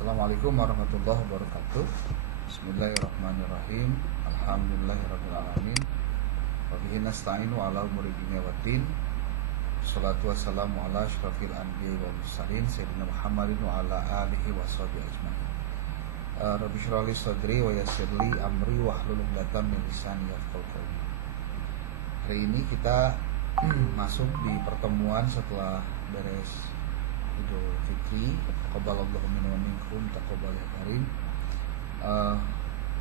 Assalamualaikum warahmatullahi wabarakatuh. Bismillahirrahmanirrahim. Alhamdulillahirrabbilalamin. Wabihi nasta'inu ala umuri dunya waddin. Wassalatu wassalamu ala asyrafil anbiya'i wal mursalin sayyidina Muhammadin wa ala alihi washabihi ajmain. Rabbi shrah li sadri wa yassir li amri wahlul 'uqdatam min lisani yafqahu qawli. Hari ini kita masuk di pertemuan setelah beres Idul Fitri. Taqabbalallahu minna wa minkum taqabbal ya karim.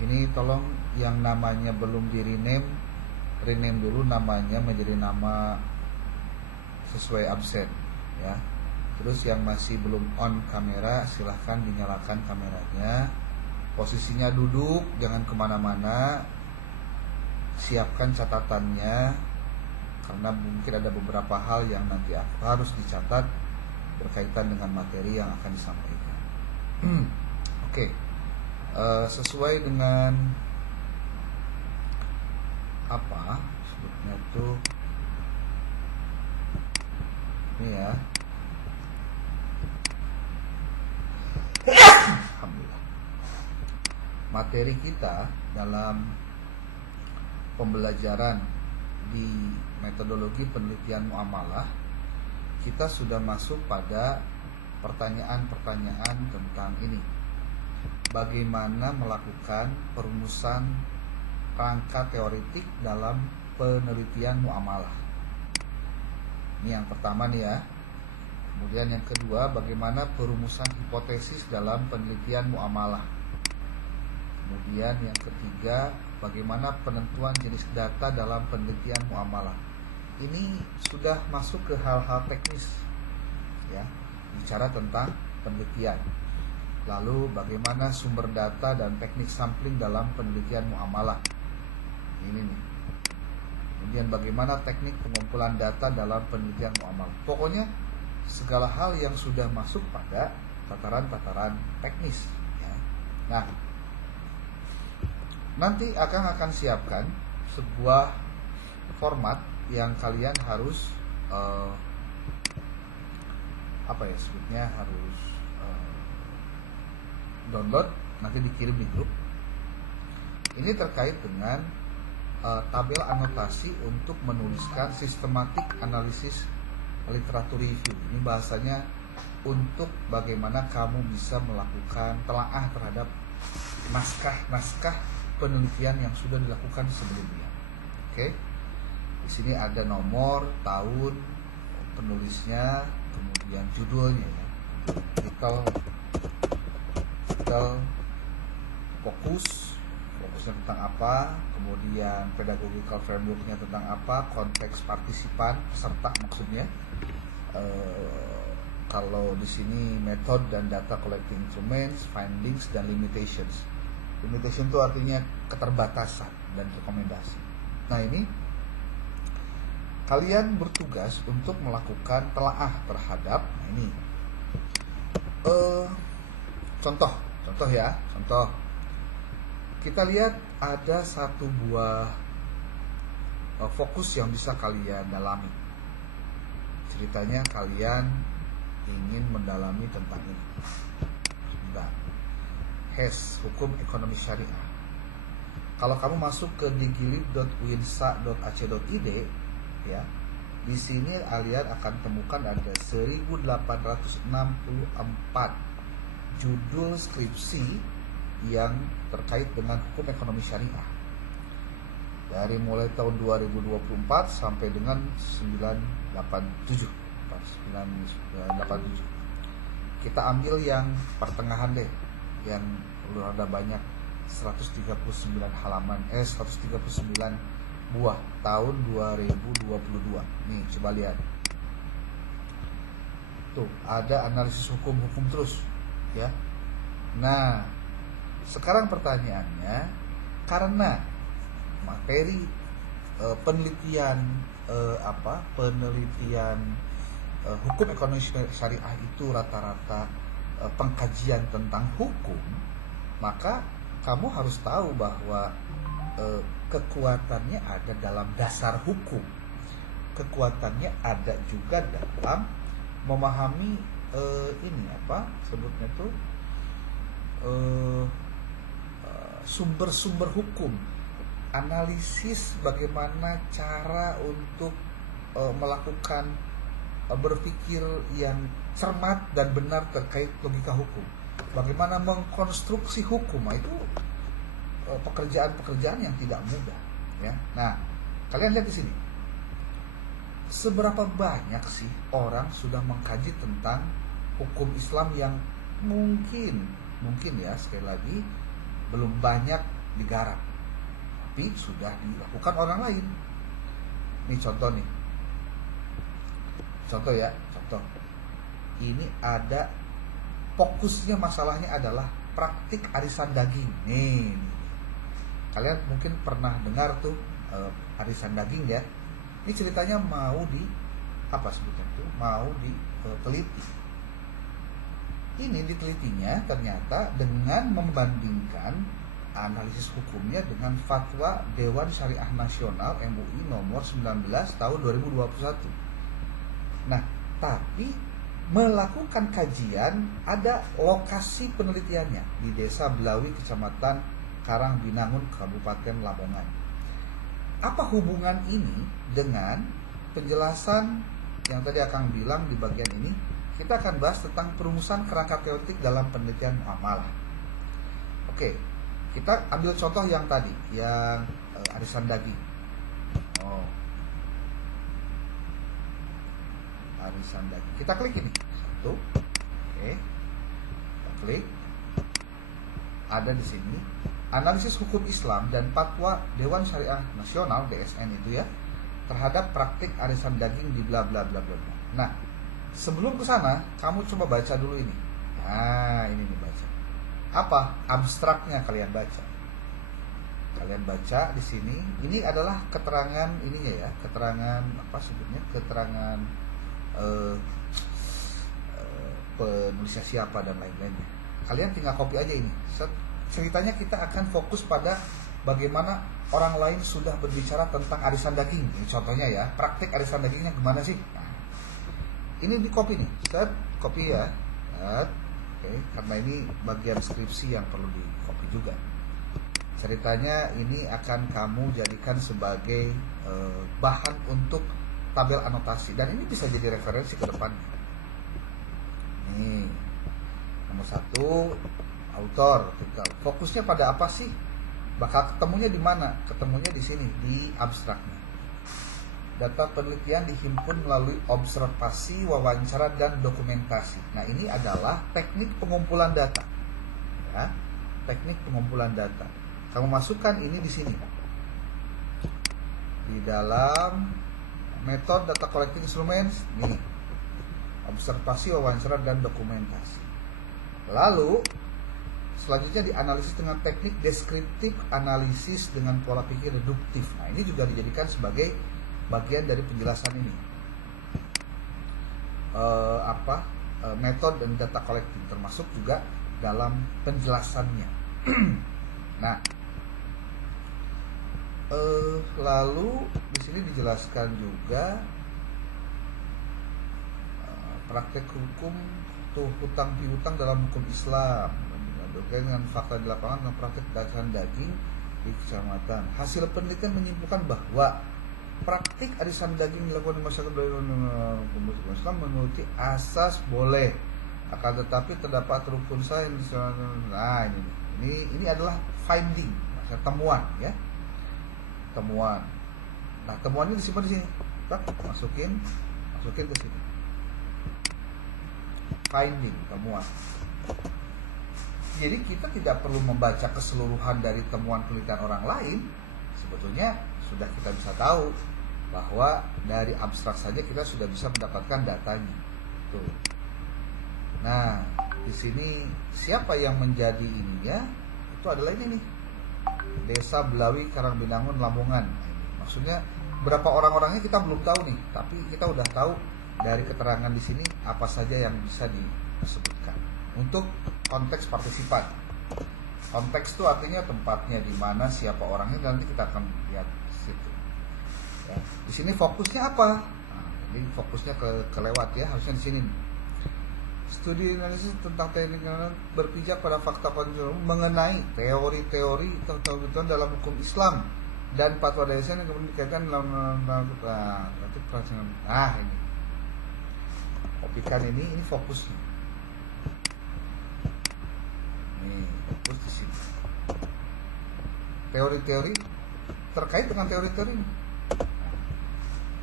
Ini tolong yang namanya belum di rename dulu namanya menjadi nama sesuai absen ya. Terus yang masih belum on kamera silahkan dinyalakan kameranya. Posisinya duduk, jangan kemana-mana. Siapkan catatannya karena mungkin ada beberapa hal yang nanti harus dicatat berkaitan dengan materi yang akan disampaikan. Oke. Sesuai dengan apa sebutnya itu ini ya. Alhamdulillah. Materi kita dalam pembelajaran di metodologi penelitian muamalah, kita sudah masuk pada pertanyaan-pertanyaan tentang ini. Bagaimana melakukan perumusan rangka teoretik dalam penelitian muamalah. Ini yang pertama nih ya. Kemudian yang kedua, bagaimana perumusan hipotesis dalam penelitian muamalah. Kemudian yang ketiga, bagaimana penentuan jenis data dalam penelitian muamalah. Ini sudah masuk ke hal-hal teknis ya, bicara tentang penelitian. Lalu bagaimana sumber data dan teknik sampling dalam penelitian muamalah. Ini nih. Kemudian bagaimana teknik pengumpulan data dalam penelitian muamalah. Pokoknya segala hal yang sudah masuk pada tataran-tataran teknis ya. Nah, nanti akan siapkan sebuah format yang kalian harus harus download, nanti dikirim di grup. Ini terkait dengan tabel anotasi untuk menuliskan sistematik analisis literatur review. Ini bahasanya untuk bagaimana kamu bisa melakukan telaah terhadap naskah penelitian yang sudah dilakukan sebelumnya. Oke. Di sini ada nomor, tahun, penulisnya, kemudian judulnya ya. Titel, fokusnya tentang apa, kemudian pedagogical frameworknya tentang apa, konteks partisipan, peserta maksudnya. Kalau di sini method dan data collecting instruments, findings dan limitations. Limitation itu artinya keterbatasan dan rekomendasi. Nah ini kalian bertugas untuk melakukan telaah terhadap ini. Contoh ya. Kita lihat ada satu buah fokus yang bisa kalian dalami. Ceritanya kalian ingin mendalami tentang ini. HES, Hukum Ekonomi Syariah. Kalau kamu masuk ke digilid.winsa.ac.id ya, di sini kalian akan temukan ada 1864 judul skripsi yang terkait dengan hukum ekonomi syariah. Dari mulai tahun 2024 sampai dengan 987. Kita ambil yang pertengahan deh, yang udah ada banyak 139 halaman 139 buah tahun 2022. Nih coba lihat. Tuh, ada analisis hukum terus ya. Nah, sekarang pertanyaannya, karena materi penelitian hukum ekonomi syariah itu rata-rata pengkajian tentang hukum, maka kamu harus tahu bahwa kekuatannya ada dalam dasar hukum. Kekuatannya ada juga dalam memahami ini apa sebutnya tuh sumber-sumber hukum, analisis bagaimana cara untuk melakukan berpikir yang cermat dan benar terkait logika hukum, bagaimana mengkonstruksi hukum. Nah, itu pekerjaan-pekerjaan yang tidak mudah, ya. Nah, kalian lihat di sini, seberapa banyak sih orang sudah mengkaji tentang hukum Islam yang mungkin ya, sekali lagi belum banyak digarap, tapi sudah dilakukan orang lain. Ini contoh nih. Contoh. Ini ada fokusnya, masalahnya adalah praktik arisan daging. Nih. Kalian mungkin pernah dengar tuh arisan daging ya. Ini ceritanya mau diteliti. Ini ditelitinya ternyata dengan membandingkan analisis hukumnya dengan fatwa Dewan Syariah Nasional MUI nomor 19 tahun 2021. Nah, tapi melakukan kajian, ada lokasi penelitiannya di Desa Belawi, Kecamatan Karangbinangun, Kabupaten Lamongan. Apa hubungan ini dengan penjelasan yang tadi Akang bilang di bagian ini? Kita akan bahas tentang perumusan kerangka teoretik dalam penelitian muamalah. Oke, kita ambil contoh yang tadi, yang arisan daging. Arisan daging. Kita klik ini. Satu. Oke. Kita klik. Ada di sini analisis hukum Islam dan fatwa Dewan Syariah Nasional DSN itu ya, terhadap praktik arisan daging di bla bla bla bla. Nah, sebelum ke sana, kamu coba baca dulu ini. Nah, ini nih baca. Apa abstraknya kalian baca? Kalian baca di sini. Ini adalah keterangan ininya ya, keterangan apa sebutnya? Keterangan penulisnya siapa dan lain-lainnya. Kalian tinggal copy aja ini. Ceritanya kita akan fokus pada bagaimana orang lain sudah berbicara tentang arisan daging. Ini contohnya ya, praktik arisan dagingnya gimana sih? Nah, ini di copy nih. Set, copy ya. Oke, karena ini bagian skripsi yang perlu di copy juga. Ceritanya ini akan kamu jadikan sebagai bahan untuk tabel anotasi, dan ini bisa jadi referensi ke depannya. Nih, nomor 1, autor. Fokusnya pada apa sih? Bakal ketemunya di mana? Ketemunya di sini, di abstraknya. Data penelitian dihimpun melalui observasi, wawancara, dan dokumentasi. Nah, ini adalah teknik pengumpulan data. Ya, teknik pengumpulan data. Kamu masukkan ini di sini. Di dalam metode data collecting instruments, ini observasi, wawancara, dan dokumentasi. Lalu selanjutnya dianalisis dengan teknik deskriptif analisis dengan pola pikir deduktif. Nah, ini juga dijadikan sebagai bagian dari penjelasan ini. Metode dan data collecting termasuk juga dalam penjelasannya. Nah, lalu di sini dijelaskan juga praktek hukum hutang piutang dalam hukum Islam dengan fakta di lapangan dan praktek arisan daging di kecamatan. Hasil penelitian menyimpulkan bahwa praktik arisan daging dilakukan di masyarakat hukum Islam menurut asas boleh, akan tetapi terdapat rukun sah. Nah, ini adalah finding, temuan ya. Temuan. Nah, temuannya disimpan di sini. Masukin ke sini. Finding, temuan. Jadi kita tidak perlu membaca keseluruhan dari temuan penelitian orang lain. Sebetulnya sudah kita bisa tahu bahwa dari abstrak saja kita sudah bisa mendapatkan datanya. Tuh. Nah, di sini siapa yang menjadi ininya? Itu adalah ini nih. Desa Belawi, Karangbinangun, Lamongan. Maksudnya berapa orang-orangnya kita belum tahu nih, tapi kita udah tahu dari keterangan di sini apa saja yang bisa disebutkan. Untuk konteks partisipan. Konteks itu artinya tempatnya di mana, siapa orangnya, nanti kita akan lihat di situ. Ya. Di sini fokusnya apa? Nah, jadi fokusnya kelewat ya, harusnya di sini. Studi analisis tentang teknik berpijak pada fakta mengenai teori-teori tertentu dalam hukum Islam dan fatwa dari yang kemudian dikaitkan dalam ini. Kopikan ini fokusnya. Nih, fokus di sini. Teori-teori terkait dengan teori-teori ini.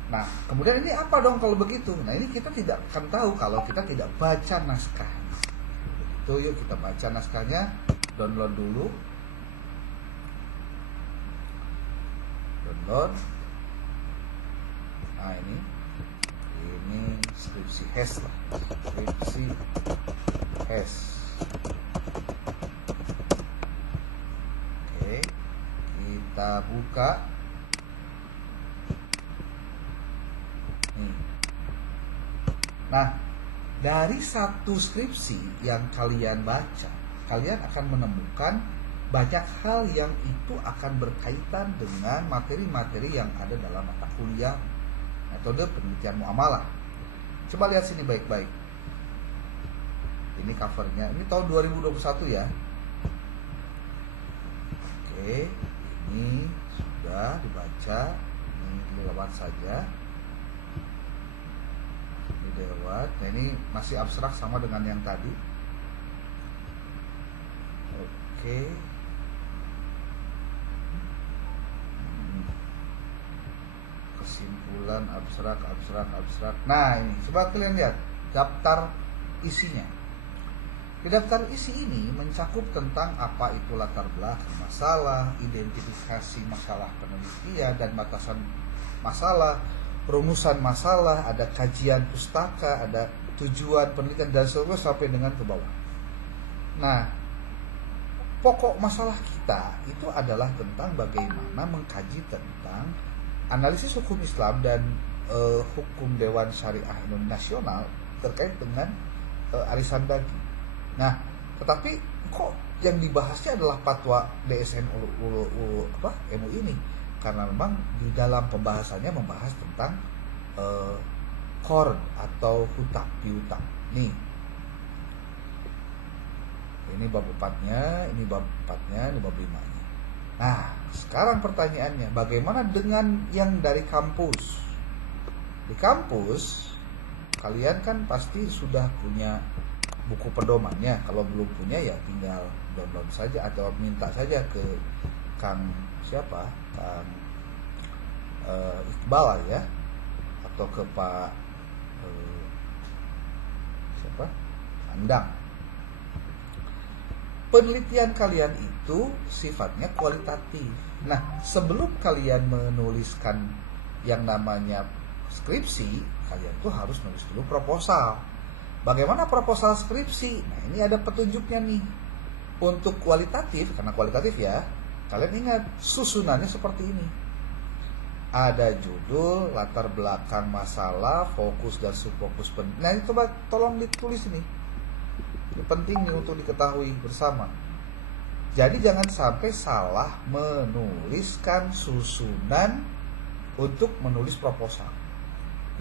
Nah, kemudian ini apa dong kalau begitu? Nah, ini kita tidak akan tahu kalau kita tidak baca naskah. Begitu, yuk kita baca naskahnya. Download dulu. Download. Nah, ini skripsi HES lah. Skripsi HES. Oke, kita buka. Nah, dari satu skripsi yang kalian baca, kalian akan menemukan banyak hal yang itu akan berkaitan dengan materi-materi yang ada dalam mata kuliah metode penelitian muamalah. Coba lihat sini baik-baik. Ini covernya, ini tahun 2021 ya. Oke, ini sudah dibaca, ini lewat saja. Lewat. Nah, ini masih abstrak sama dengan yang tadi. Oke. Kesimpulan abstrak. Nah, ini coba kalian lihat daftar isinya. Di daftar isi ini mencakup tentang apa itu latar belakang masalah, identifikasi masalah penelitian dan batasan masalah, rumusan masalah, ada kajian pustaka, ada tujuan penelitian dan seterusnya sampai dengan ke bawah. Nah, pokok masalah kita itu adalah tentang bagaimana mengkaji tentang analisis hukum Islam dan hukum Dewan Syariah Nasional terkait dengan arisan bagi. Nah, tetapi kok yang dibahasnya adalah fatwa DSN MUI ini? Karena memang di dalam pembahasannya membahas tentang qard atau hutang piutang. Nih, ini bab 4-nya, ini bab 4-nya, ini bab 5-nya. Nah, sekarang pertanyaannya, bagaimana dengan yang dari kampus? Di kampus, kalian kan pasti sudah punya buku pedomannya. Kalau belum punya ya tinggal download saja atau minta saja ke Kang siapa, Kang Iqbal ya, atau ke Pak siapa, Andang. Penelitian kalian itu sifatnya kualitatif. Nah, sebelum kalian menuliskan yang namanya skripsi, kalian tuh harus nulis dulu proposal. Bagaimana proposal skripsi? Nah, ini ada petunjuknya nih. Untuk kualitatif, karena kualitatif ya, kalian ingat susunannya seperti ini. Ada judul, latar belakang masalah, fokus dan subfokus. Nah, ini coba tolong ditulis ini. Ini penting nih untuk diketahui bersama. Jadi jangan sampai salah menuliskan susunan untuk menulis proposal.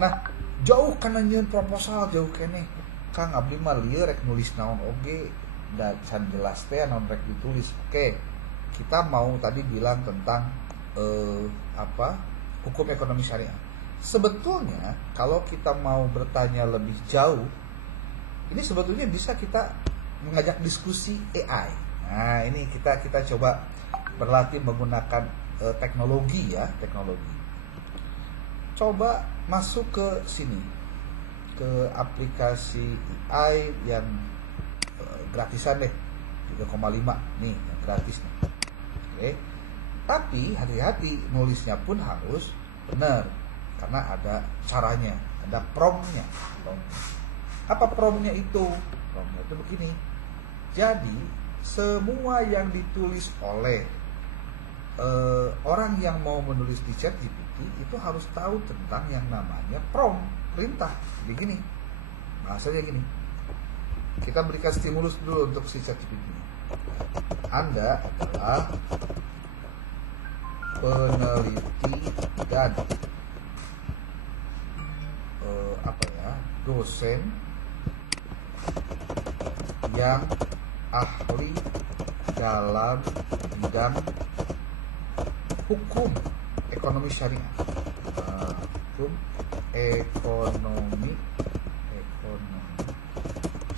Nah, jauh kan nyeun proposal jauh kene. Kang abdi mah lieu rek nulis naon oge da can jelas teh naon rek ditulis. Oke. Kita mau tadi bilang tentang hukum ekonomi syariah. Sebetulnya kalau kita mau bertanya lebih jauh, ini sebetulnya bisa kita mengajak diskusi AI. Nah, ini kita coba berlatih menggunakan teknologi ya, teknologi. Coba masuk ke sini, ke aplikasi AI yang gratisan deh, 3,5 nih, yang gratis nih. Oke. Tapi hati-hati, nulisnya pun harus benar, karena ada caranya, ada promptnya. Apa promptnya itu? Promptnya itu begini. Jadi semua yang ditulis oleh orang yang mau menulis di ChatGPT itu harus tahu tentang yang namanya prompt, perintah. Begini, bahasanya gini. Kita berikan stimulus dulu untuk si ChatGPT. Anda adalah peneliti dan dosen yang ahli dalam bidang hukum ekonomi syariah. Hukum ekonomi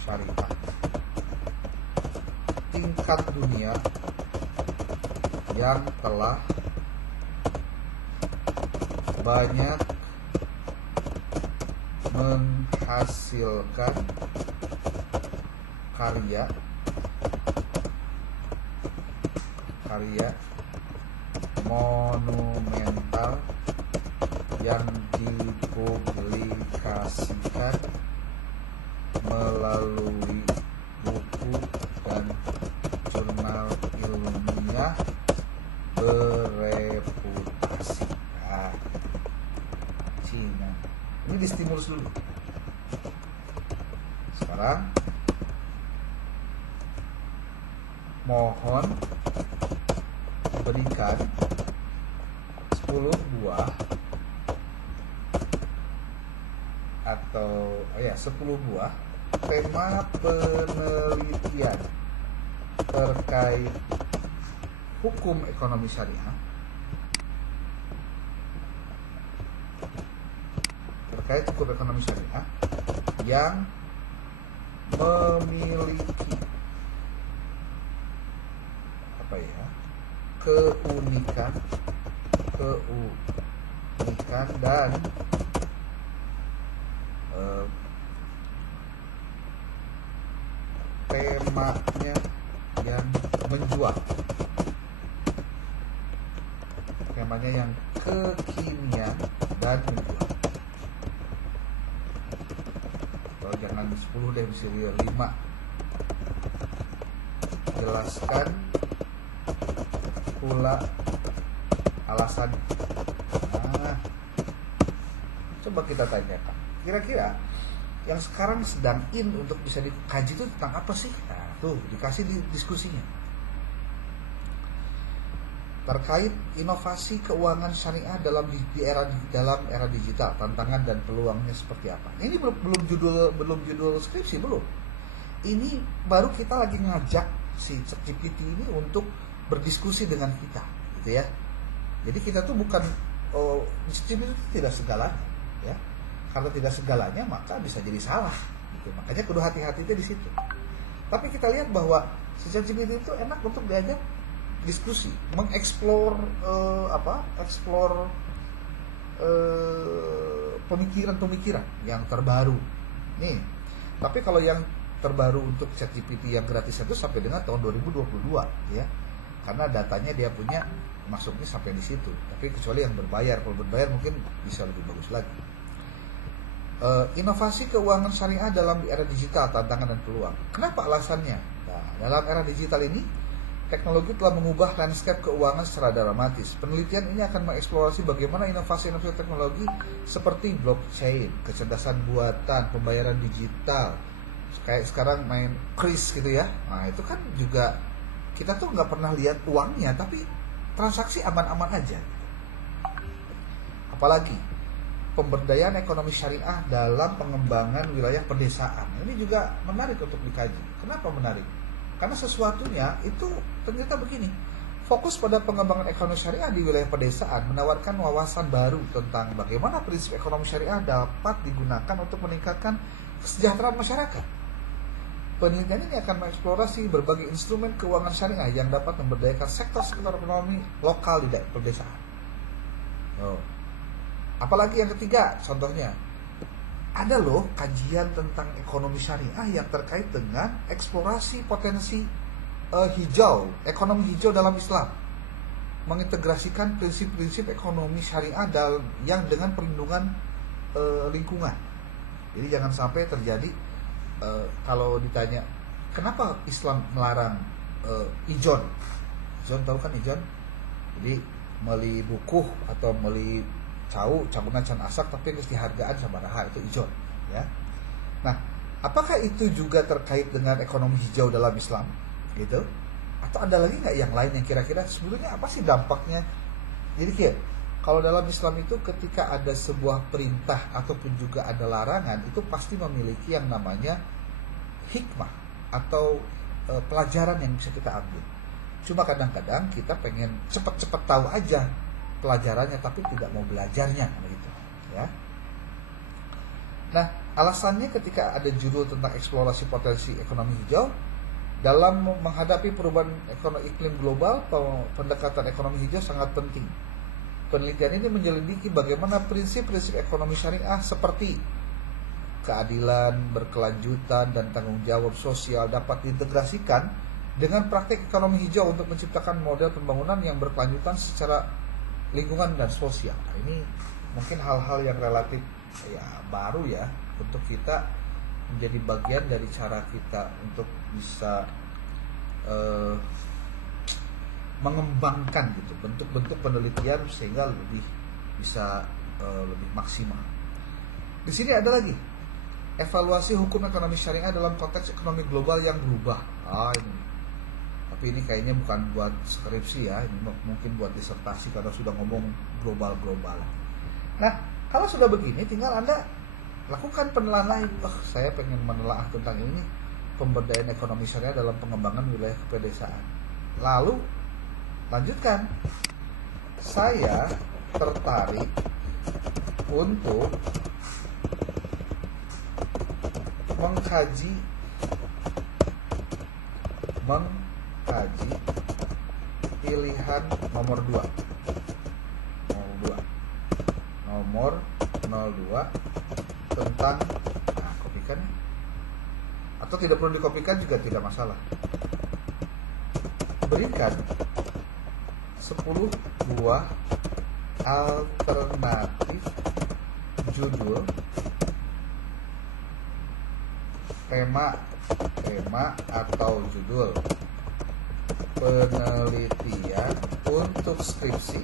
syariah tingkat dunia yang telah banyak menghasilkan karya monumental yang dipublikasikan melalui buku dan jurnal ilmiah bereputasi. Cina. Ini distimulus dulu. Sekarang mohon berikan 10 buah atau 10 buah tema penelitian terkait hukum ekonomi syariah yang memiliki keunikan dan temanya yang menjual, temanya yang kekinian dan menjual. Atau jangan 10 deh, bisa 5. Jelaskan pula alasan. Coba kita tanyakan, kira-kira yang sekarang sedang untuk bisa dikaji itu tentang apa sih? Tuh dikasih diskusinya terkait inovasi keuangan syariah dalam era digital, tantangan dan peluangnya seperti apa. Ini belum judul skripsi, belum. Ini baru kita lagi ngajak si ChatGPT ini untuk berdiskusi dengan kita, gitu ya. Jadi kita tuh bukan ChatGPT itu tidak segalanya, ya. Karena tidak segalanya maka bisa jadi salah, gitu. Makanya kudu hati-hati di situ. Tapi kita lihat bahwa si ChatGPT itu enak untuk diajak diskusi, mengeksplor pemikiran-pemikiran yang terbaru. Nih. Tapi kalau yang terbaru untuk ChatGPT yang gratis itu sampai dengan tahun 2022, ya. Karena datanya dia punya masuknya sampai di situ. Tapi kecuali yang berbayar, kalau berbayar mungkin bisa lebih bagus lagi. Inovasi keuangan syariah dalam era digital, tantangan dan peluang. Kenapa alasannya? Nah, dalam era digital ini, teknologi telah mengubah landscape keuangan secara dramatis. Penelitian ini akan mengeksplorasi bagaimana inovasi-inovasi teknologi seperti blockchain, kecerdasan buatan, pembayaran digital, kayak sekarang main kris gitu ya. Nah itu kan juga kita tuh nggak pernah lihat uangnya, tapi transaksi aman-aman aja. Apalagi pemberdayaan ekonomi syariah dalam pengembangan wilayah pedesaan. Ini juga menarik untuk dikaji. Kenapa menarik? Karena sesuatunya itu ternyata begini. Fokus pada pengembangan ekonomi syariah di wilayah pedesaan menawarkan wawasan baru tentang bagaimana prinsip ekonomi syariah dapat digunakan untuk meningkatkan kesejahteraan masyarakat. Penelitian ini akan mengeksplorasi berbagai instrumen keuangan syariah yang dapat memberdayakan sektor-sektor ekonomi lokal di pedesaan. Apalagi yang ketiga, contohnya ada loh kajian tentang ekonomi syariah yang terkait dengan eksplorasi potensi ekonomi hijau dalam Islam, mengintegrasikan prinsip-prinsip ekonomi syariah yang dengan perlindungan lingkungan. Jadi jangan sampai terjadi kalau ditanya kenapa Islam melarang ijon. Ijon tahu kan ijon? Jadi meli bukuh atau meli cabungan can asak tapi mesti hargaan sabaraha, itu ijon, ya. Nah, apakah itu juga terkait dengan ekonomi hijau dalam Islam, gitu? Atau ada lagi nggak yang lain yang kira-kira sebenarnya apa sih dampaknya? Jadi kalau dalam Islam itu ketika ada sebuah perintah ataupun juga ada larangan, itu pasti memiliki yang namanya hikmah atau pelajaran yang bisa kita ambil. Cuma kadang-kadang kita pengen cepat-cepat tahu aja pelajarannya tapi tidak mau belajarnya gitu ya. Nah, alasannya ketika ada judul tentang eksplorasi potensi ekonomi hijau, dalam menghadapi perubahan iklim global, pendekatan ekonomi hijau sangat penting. Penelitian ini menyelidiki bagaimana prinsip-prinsip ekonomi syariah seperti keadilan, berkelanjutan, dan tanggung jawab sosial dapat diintegrasikan dengan praktik ekonomi hijau untuk menciptakan model pembangunan yang berkelanjutan secara lingkungan dan sosial. Nah, ini mungkin hal-hal yang relatif ya baru ya untuk kita, menjadi bagian dari cara kita untuk bisa mengembangkan gitu bentuk-bentuk penelitian sehingga lebih bisa lebih maksimal. Di sini ada lagi evaluasi hukum ekonomi syariah dalam konteks ekonomi global yang berubah. Ini. Tapi ini kayaknya bukan buat skripsi ya, ini mungkin buat disertasi karena sudah ngomong global-global. Nah, kalau sudah begini tinggal Anda lakukan penelitian lain. Saya pengen menelaah tentang ini, pemberdayaan ekonomi syariah dalam pengembangan wilayah kepedesaan. Lalu lanjutkan. Saya tertarik untuk mengkaji pilihan nomor 2 tentang kopikan, atau tidak perlu dikopikan juga tidak masalah. Berikan 10 buah alternatif judul, tema atau judul penelitian untuk skripsi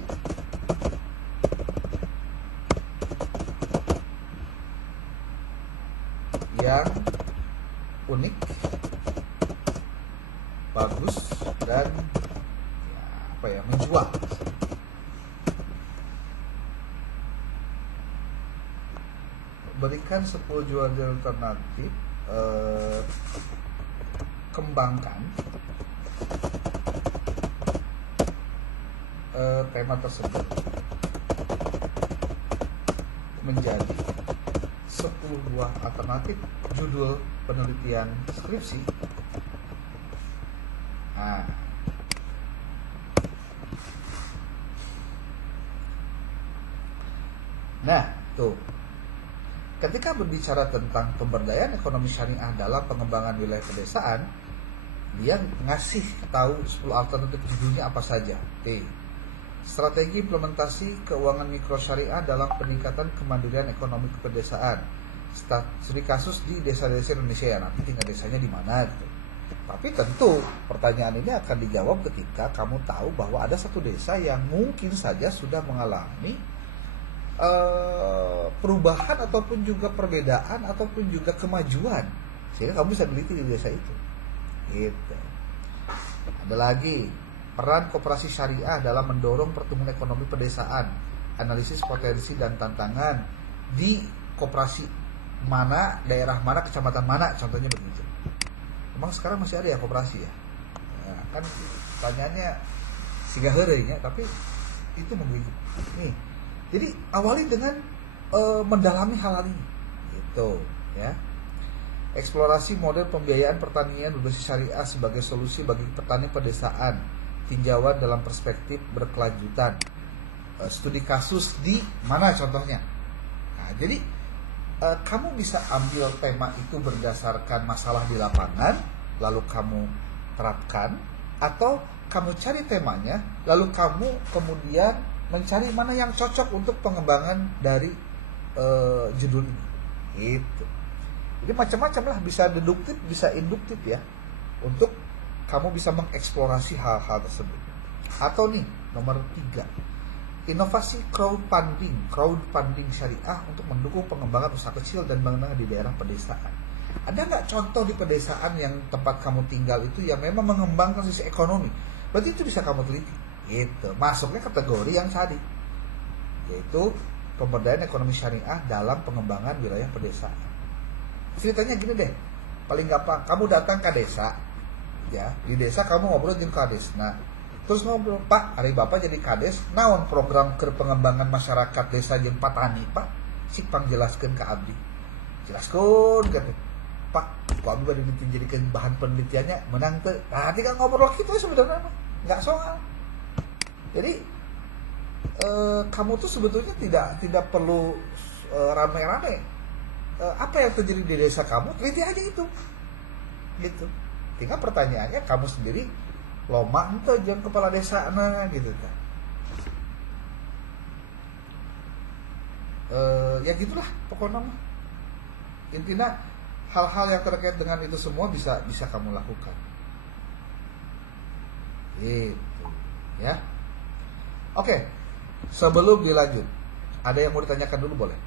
yang unik, bagus, dan menjual. Berikan 10 jual alternatif, kembangkan tema tersebut menjadi 10 buah alternatif judul penelitian skripsi. Nah, tuh. Ketika berbicara tentang pemberdayaan ekonomi syariah dalam pengembangan wilayah pedesaan, dia ngasih tahu 10 alternatif judulnya apa saja. Strategi implementasi keuangan mikro syariah dalam peningkatan kemandirian ekonomi kepedesaan. Studi kasus di desa-desa Indonesia, ya nanti tinggal desanya di mana gitu. Tapi tentu pertanyaan ini akan dijawab ketika kamu tahu bahwa ada satu desa yang mungkin saja sudah mengalami perubahan ataupun juga perbedaan ataupun juga kemajuan, sehingga kamu bisa teliti di desa itu. Gitu. Ada lagi peran koperasi syariah dalam mendorong pertumbuhan ekonomi pedesaan, analisis potensi dan tantangan di koperasi mana, daerah mana, kecamatan mana, contohnya begitu. Emang sekarang masih ada ya koperasi ya? Kan pertanyaannya siga heureuy, tapi itu begitu. Nih, jadi awali dengan mendalami hal ini, gitu ya. Eksplorasi model pembiayaan pertanian berbasis syariah sebagai solusi bagi petani pedesaan, tinjauan dalam perspektif berkelanjutan. Studi kasus di mana contohnya. Nah, jadi kamu bisa ambil tema itu berdasarkan masalah di lapangan, lalu kamu terapkan, atau kamu cari temanya, lalu kamu kemudian mencari mana yang cocok untuk pengembangan dari judul ini. Gitu. Jadi macam-macam lah, bisa deduktif, bisa induktif ya, untuk kamu bisa mengeksplorasi hal-hal tersebut. Atau nih, nomor 3, inovasi crowdfunding syariah untuk mendukung pengembangan usaha kecil dan menengah di daerah pedesaan. Ada nggak contoh di pedesaan yang tempat kamu tinggal itu yang memang mengembangkan sisi ekonomi? Berarti itu bisa kamu teliti. Gitu. Masuknya kategori yang tadi, yaitu pemberdayaan ekonomi syariah dalam pengembangan wilayah pedesaan. Ceritanya gini deh, paling gampang kamu datang ke desa, ya di desa kamu ngobrol jeung kades. Nah terus ngobrol, Pak hari Bapak jadi kades naon program ke pengembangan masyarakat desa jeung patani Pak, sik pangjelaskeun ka abdi. Jelaskeun kan Pak, ku abdi bade dijadikan bahan penelitiannya menang teu. Nah tinggal ngobrol kitu sebenarnya enggak soal. Jadi kamu tuh sebetulnya tidak perlu rame-rame. Apa yang terjadi di desa kamu, teliti aja itu, gitu. Tinggal pertanyaannya kamu sendiri loma ente jeung kepala desa gitu kan. Ya gitulah pokoknya mah. Intinya hal-hal yang terkait dengan itu semua bisa kamu lakukan. Gitu, ya. Oke. Sebelum dilanjut, ada yang mau ditanyakan dulu boleh?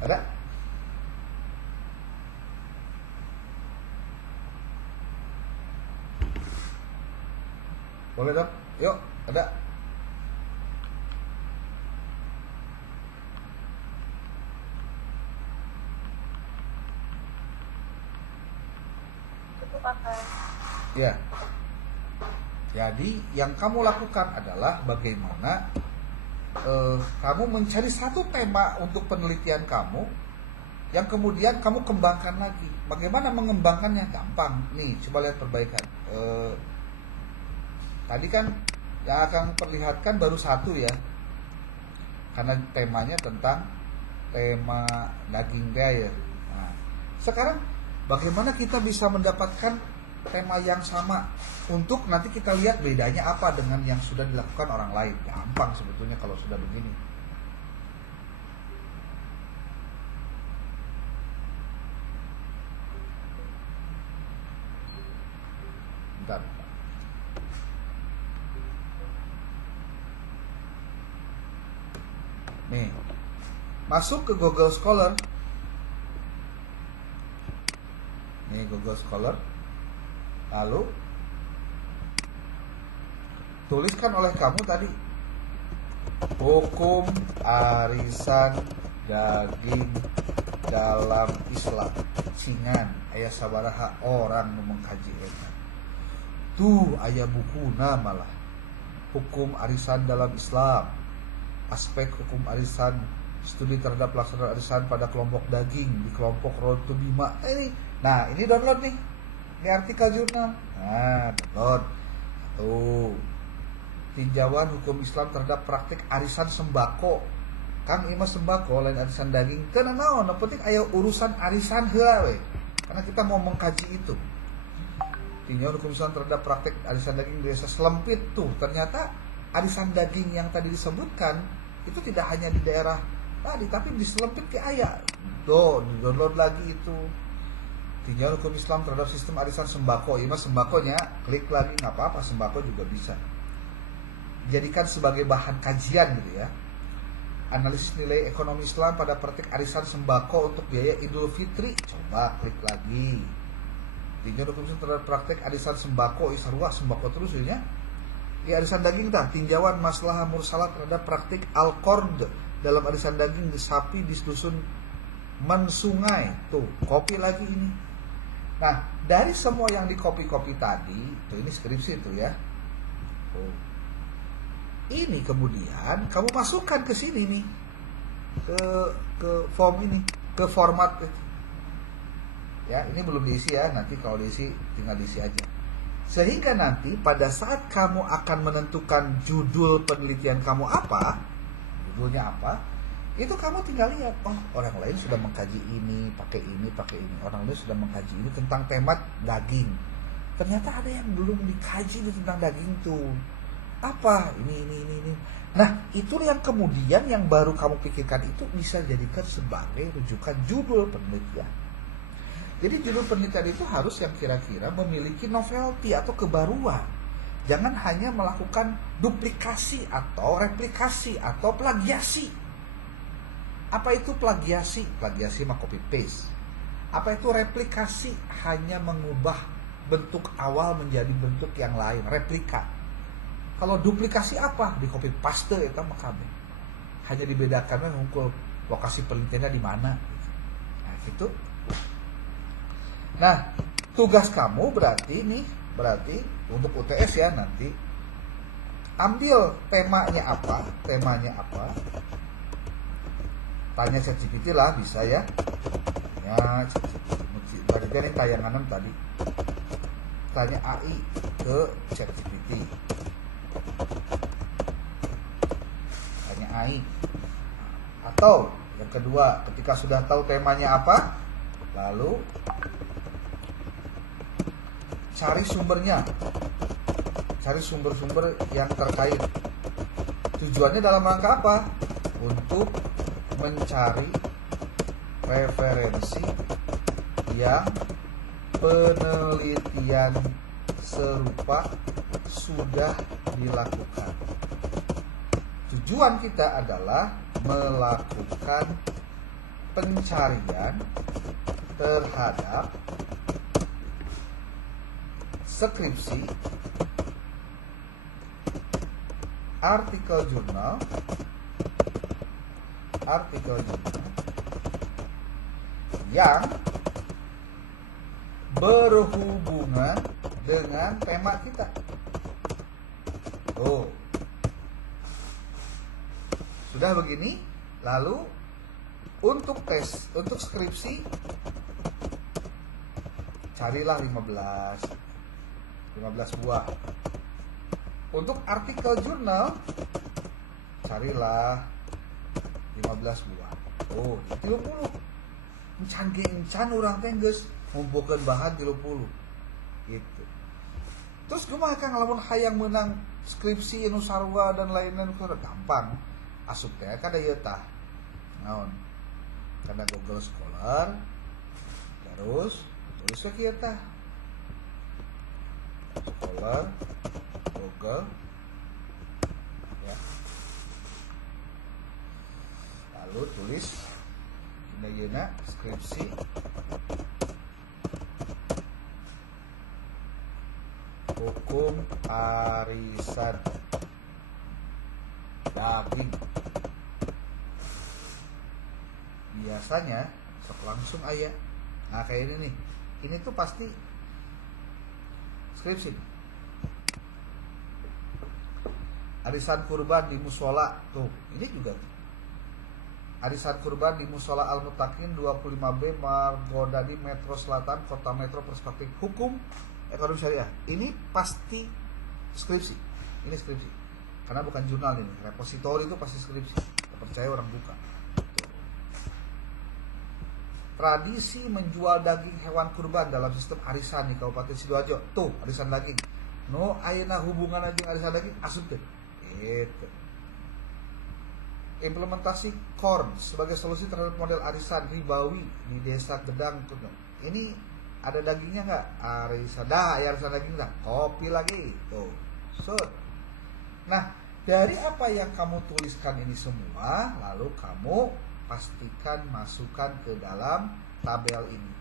Ada? Boleh dong? Yuk, ada. Ya. Jadi yang kamu lakukan adalah bagaimana kamu mencari satu tema untuk penelitian kamu yang kemudian kamu kembangkan lagi. Bagaimana mengembangkannya? Gampang. Nih, coba lihat perbaikan. Tadi kan yang akan perlihatkan baru satu ya. Karena temanya tentang tema daging ya. Nah, sekarang bagaimana kita bisa mendapatkan tema yang sama untuk nanti kita lihat bedanya apa dengan yang sudah dilakukan orang lain. Gampang sebetulnya kalau sudah begini. Bentar. Nih, masuk ke Google Scholar. Nih Google Scholar. Lalu tuliskan oleh kamu tadi hukum arisan daging dalam Islam. Cingan aya sabaraha orang nu mengkaji eta. Tuh aya bukuna malah. Hukum arisan dalam Islam. Aspek hukum arisan, studi terhadap pelaksanaan arisan pada kelompok daging di kelompok Road to Bima. Nah, ini download nih. Ini artikel jurnal. Nah, download. Tuh. Tinjauan hukum Islam terhadap praktik arisan sembako. Kang ima sembako lain arisan daging. Teu naon, yang penting aya urusan arisan heula we. Karena kita mau mengkaji itu. Tinjauan hukum Islam terhadap praktik arisan daging di desa Selempit tuh. Ternyata arisan daging yang tadi disebutkan itu tidak hanya di daerah tadi, tapi di Selempit ke aya. Tuh, di-download lagi itu. Tinjauan hukum Islam terhadap sistem arisan sembako. Ini mah sembakonya, klik lagi nggak apa-apa, sembako juga bisa. Jadikan sebagai bahan kajian gitu ya. Analisis nilai ekonomi Islam pada praktik arisan sembako untuk biaya Idul Fitri. Coba klik lagi. Tinjauan hukum Islam terhadap praktik arisan sembako, isarwa sembako terus ya. Di arisan daging tah, tinjauan masalah mursalah terhadap praktik al-qord dalam arisan daging di sapi di dusun Mensungai. Tuh, copy lagi ini. Nah, dari semua yang di copy-copy tadi, tuh ini skripsi tuh ya. Tuh. Ini kemudian kamu masukkan ke sini nih. Ke form ini, ke format itu. Ya, ini belum diisi ya, nanti kalau diisi tinggal diisi aja. Sehingga nanti pada saat kamu akan menentukan judul penelitian kamu apa, judulnya apa, itu kamu tinggal lihat, oh orang lain sudah mengkaji ini, pakai ini. Orang lain sudah mengkaji ini tentang tema daging. Ternyata ada yang belum dikaji tentang daging tuh. Apa? Ini. Nah, itu yang kemudian yang baru kamu pikirkan itu bisa jadikan sebagai rujukan judul penelitian. Jadi judul penelitian itu harus yang kira-kira memiliki novelty atau kebaruan. Jangan hanya melakukan duplikasi atau replikasi atau plagiasi. Apa itu plagiasi? Plagiasi mah copy paste. Apa itu replikasi? Hanya mengubah bentuk awal menjadi bentuk yang lain, replika. Kalau duplikasi apa? Di copy paste itu mah kabeh. Hanya dibedakan ngumpul lokasi penelitiannya di mana. Nah, gitu. Nah, tugas kamu berarti untuk UTS ya nanti ambil temanya apa? Tanya ChatGPT lah bisa ya. Ya, berarti ini tayangan tadi. Tanya AI ke ChatGPT. Tanya AI. Atau yang kedua, ketika sudah tahu temanya apa, lalu cari sumbernya. Cari sumber-sumber yang terkait. Tujuannya dalam rangka apa? Untuk mencari referensi yang penelitian serupa sudah dilakukan. Tujuan kita adalah melakukan pencarian terhadap skripsi, artikel jurnal yang berhubungan dengan tema kita. Sudah begini, lalu untuk skripsi carilah 15 buah. Untuk artikel jurnal carilah 15 buah. 30. Encan urang teh geus ngumpulkeun bahan 30. Gitu. Terus kumaha Kang lamun hayang menang skripsi anu sarua dan lain-lain gampang. Asup teh kada ieu tah. Naon? Kana Google Scholar. Terus tulis we kieu tah. Scholar Google ya. Lalu tulis dina skripsi hukum arisan daging. Biasanya sok langsung aya. Nah kayak ini nih. Ini tuh pasti skripsi. Arisan kurban di musola tuh. Ini juga arisan kurban di musola Al-Muttaqin 25B Margodadi Metro Selatan Kota Metro Perspektif Hukum Ekonomi Syariah. Ini pasti skripsi. Ini skripsi. Karena bukan jurnal ini. Repositori itu pasti skripsi. Percaya orang buka. Tradisi menjual daging hewan kurban dalam sistem arisan di Kabupaten Sidoarjo. Tuh, arisan daging. No, ayeuna hubungan aja arisan daging asup teh. Gitu. Implementasi KORN sebagai solusi terhadap model arisan ribawi di Desa Gedang. Ini ada dagingnya nggak? Arisan daging dah. Kopi lagi. Tuh. Nah, dari apa yang kamu tuliskan ini semua, lalu kamu pastikan masukkan ke dalam tabel ini.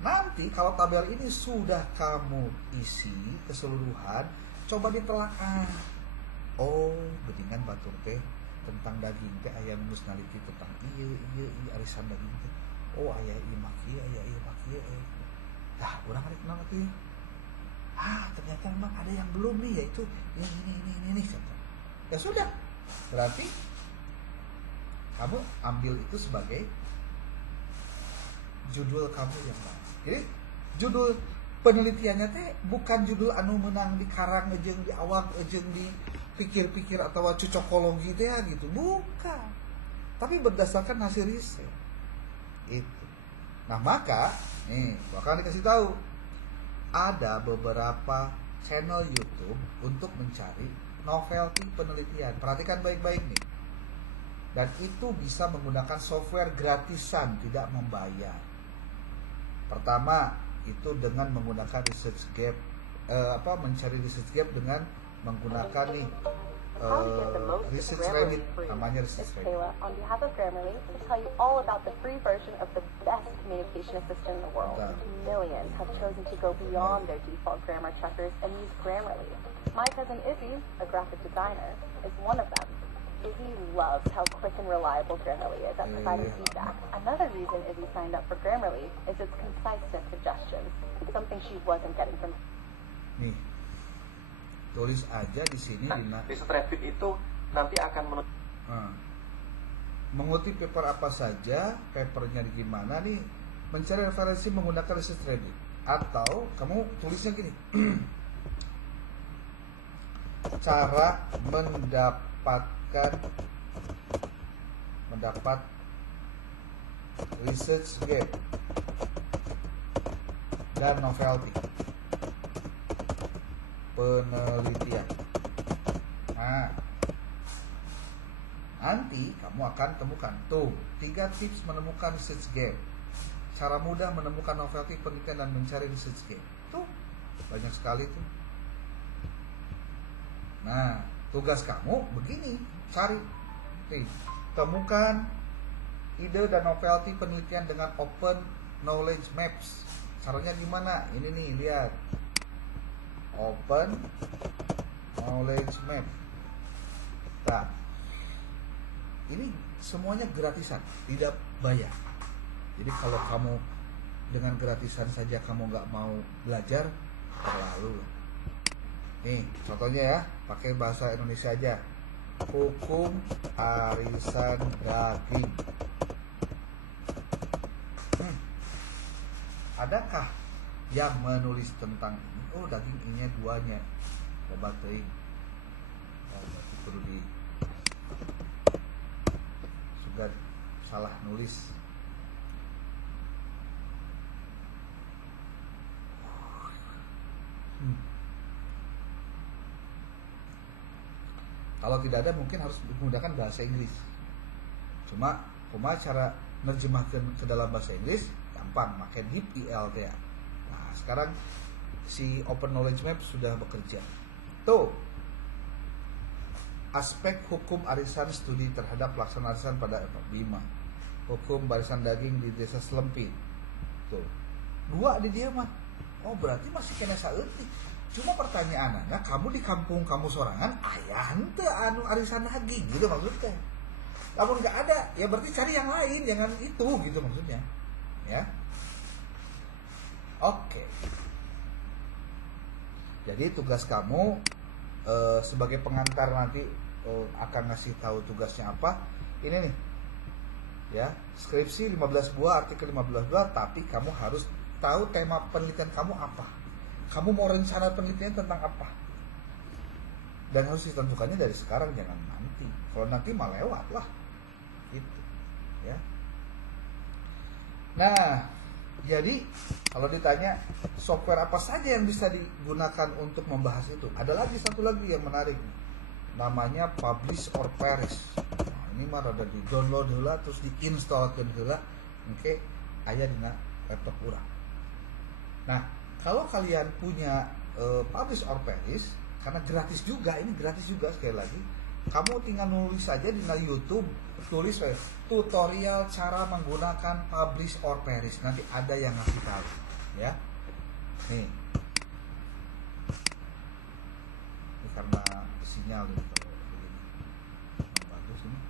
Nanti kalau tabel ini sudah kamu isi keseluruhan, coba ditelaah. Betingan batur teh tentang daging teh aya nu geus naliti tentang ieu arisan daging teh. Aya ieu mah kieu, aya ieu mah kieu. Tah, urang rek naon ieu? Ternyata memang ada yang belum nih, yaitu ini. Ya sudah. Berarti kamu ambil itu sebagai judul kamu yang lain. Jadi judul penelitiannya teh bukan judul anu menang di karang ejeng di awak ejeng di pikir-pikir atau cocokologi teh gitu, bukan. Tapi berdasarkan hasil riset. Itu. Nah, maka nih bakal dikasih tahu ada beberapa channel YouTube untuk mencari novelty penelitian. Perhatikan baik-baik nih. Dan itu bisa menggunakan software gratisan, tidak membayar. Pertama, itu dengan menggunakan ResearchGate, mencari ResearchGate dengan menggunakan nih Research Rabbit, namanya Research Rabbit. On behalf of Grammarly, to tell you all about the free version of the best communication assistant in the world. Millions have chosen to go beyond their default grammar checkers and use Grammarly. My cousin Izzy, a graphic designer, is one of them. Izzy loves how quick and reliable Grammarly is at providing feedback. Another reason Izzy signed up for Grammarly is its conciseness suggestions, something she wasn't getting from. Nih, tulis aja di sini. Riset Rabbit itu nanti akan mengutip paper apa saja, papernya di gimana nih, mencari referensi menggunakan Research Rabbit. Atau kamu tulisnya gini, cara mendapat research gap dan novelty penelitian. Nah, nanti kamu akan temukan tuh 3 tips menemukan research gap, cara mudah menemukan novelty penelitian dan mencari research gap. Tuh banyak sekali tuh. Nah, tugas kamu begini, cari, temukan ide dan novelty penelitian dengan Open Knowledge Maps. Caranya gimana? Ini nih, lihat. Open Knowledge Map. Nah, ini semuanya gratisan, tidak bayar. Jadi kalau kamu dengan gratisan saja kamu nggak mau belajar, terlalu. Nih, contohnya ya, pakai bahasa Indonesia aja. Hukum arisan daging. Adakah yang menulis tentang ini? Oh, daging ini duanya. Obat teuing. Oh, berarti perlu di sudah salah nulis. Kalau tidak ada mungkin harus menggunakan bahasa Inggris. Cuma cara nerjemahkan ke dalam bahasa Inggris gampang, pakai DeepL ya. Nah, sekarang si Open Knowledge Map sudah bekerja. Tuh. Aspek hukum arisan studi terhadap pelaksanaan arisan pada 5. Hukum barisan daging di Desa Selempit. Tuh. 2 di dia mah. Oh, berarti masih kena saeutik. Cuma pertanyaannya, kamu di kampung kamu sorangan, ayah henteu anu arisan daging gitu maksudnya. Namun nggak ada, ya berarti cari yang lain, jangan itu gitu maksudnya. Ya. Oke. Jadi tugas kamu sebagai pengantar nanti akan ngasih tahu tugasnya apa. Ini nih. Ya, skripsi 15 buah, artikel 15 buah, tapi kamu harus tahu tema penelitian kamu apa. Kamu mau rencana penelitian tentang apa? Dan harus ditentukannya dari sekarang, jangan nanti. Kalau nanti mah lewat lah. Gitu. Ya. Nah, jadi kalau ditanya software apa saja yang bisa digunakan untuk membahas itu, ada lagi satu lagi yang menarik. Namanya Publish or Perish. Nah, ini mah rada di-download heula terus di-installkeun heula. Oke, aya dina laptop urang. Nah, kalau kalian punya Publish or Perish, karena gratis juga, ini gratis juga sekali lagi, kamu tinggal nulis saja di YouTube, tulis tutorial cara menggunakan Publish or Perish, nanti ada yang ngasih tahu, ya. Nih, ini karena sinyal gitu, begini, bagus ini.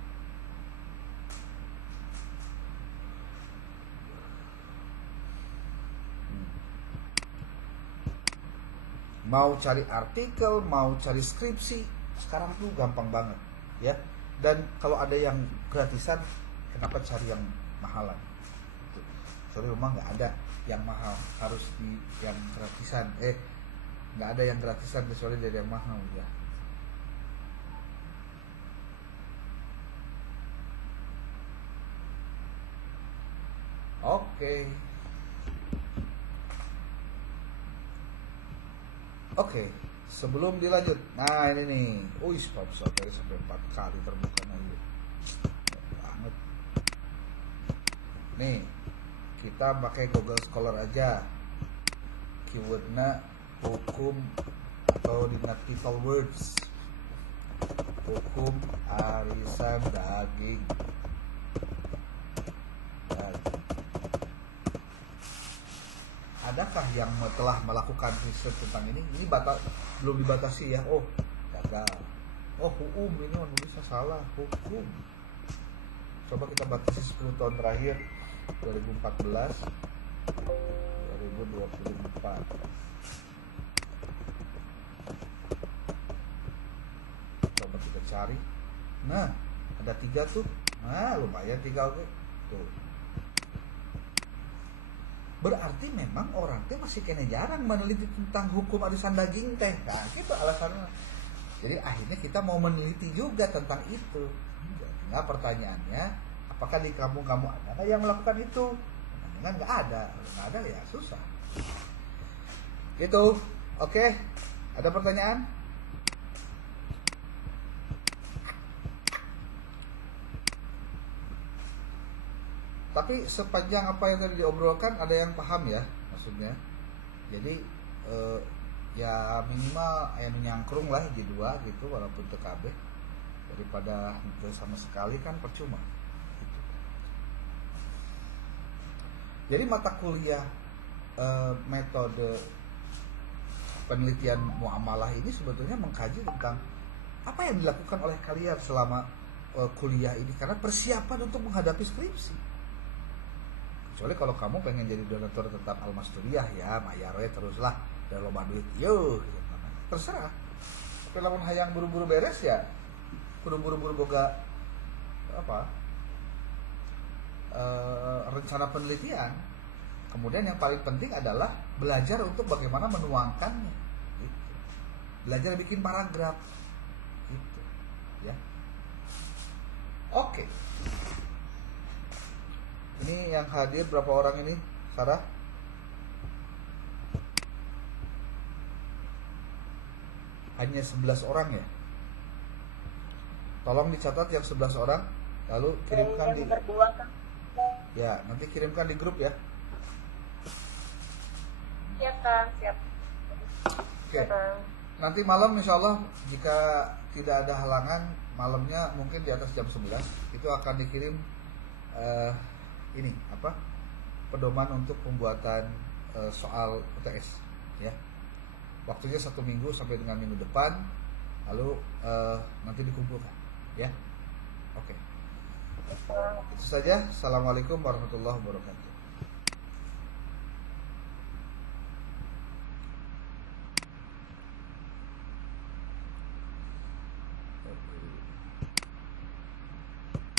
Mau cari artikel, mau cari skripsi, sekarang tuh gampang banget, ya. Dan kalau ada yang gratisan, kenapa cari yang mahalan? Sorry, rumah nggak ada yang mahal, harus di yang gratisan. Nggak ada yang gratisan kecuali dari yang mahal, ya. Oke, sebelum dilanjut, nah ini nih, Publish or Perish sampai 4 kali terbuka lagi, banget. Nih, kita pakai Google Scholar aja, keywordnya hukum atau digital words, hukum arisan daging. adakah yang telah melakukan riset tentang ini? Ini belum dibatasi ya. Oh, gagal. Oh, hukum ini nulisnya salah, hukum. Coba kita batasi 10 tahun terakhir, 2014, 2024. Coba kita cari. Nah, ada 3 tuh. Nah, lumayan 3, oke. Tuh. Berarti memang orang teh masih kena jarang meneliti tentang hukum arisan daging teh. Nah, itu alasannya. Jadi akhirnya kita mau meneliti juga tentang itu. Nah, pertanyaannya, apakah di kampung kamu ada yang melakukan itu? Jangan nggak ada ya susah. Gitu, oke. Ada pertanyaan? Tapi sepanjang apa yang tadi diobrolkan ada yang paham ya maksudnya. Jadi ya minimal yang menyangkrung lah G2 gitu walaupun TKB, daripada itu sama sekali kan percuma gitu. Jadi mata kuliah metode penelitian muamalah ini sebetulnya mengkaji tentang apa yang dilakukan oleh kalian selama kuliah ini karena persiapan untuk menghadapi skripsi. Kecuali kalau kamu pengen jadi donatur tetap Almasturiah ya, bayar we teruslah, dan loba duit, yo, gitu. Terserah. Tapi lamun hayang buru-buru beres ya, buru-buru boga apa? Rencana penelitian. Kemudian yang paling penting adalah belajar untuk bagaimana menuangkannya. Gitu. Belajar bikin paragraf. Gitu. Ya. Oke. Ini yang hadir berapa orang ini, Sarah? Hanya 11 orang ya? Tolong dicatat yang 11 orang, lalu kirimkan di ya, nanti kirimkan di grup ya. Siap, Kang. Siap. Oke. Nanti malam insya Allah jika tidak ada halangan, malamnya mungkin di atas jam 11 itu akan dikirim ini apa pedoman untuk pembuatan soal UTS ya, waktunya 1 minggu sampai dengan minggu depan, lalu nanti dikumpulkan ya. Oke. Itu saja. Assalamualaikum warahmatullahi wabarakatuh.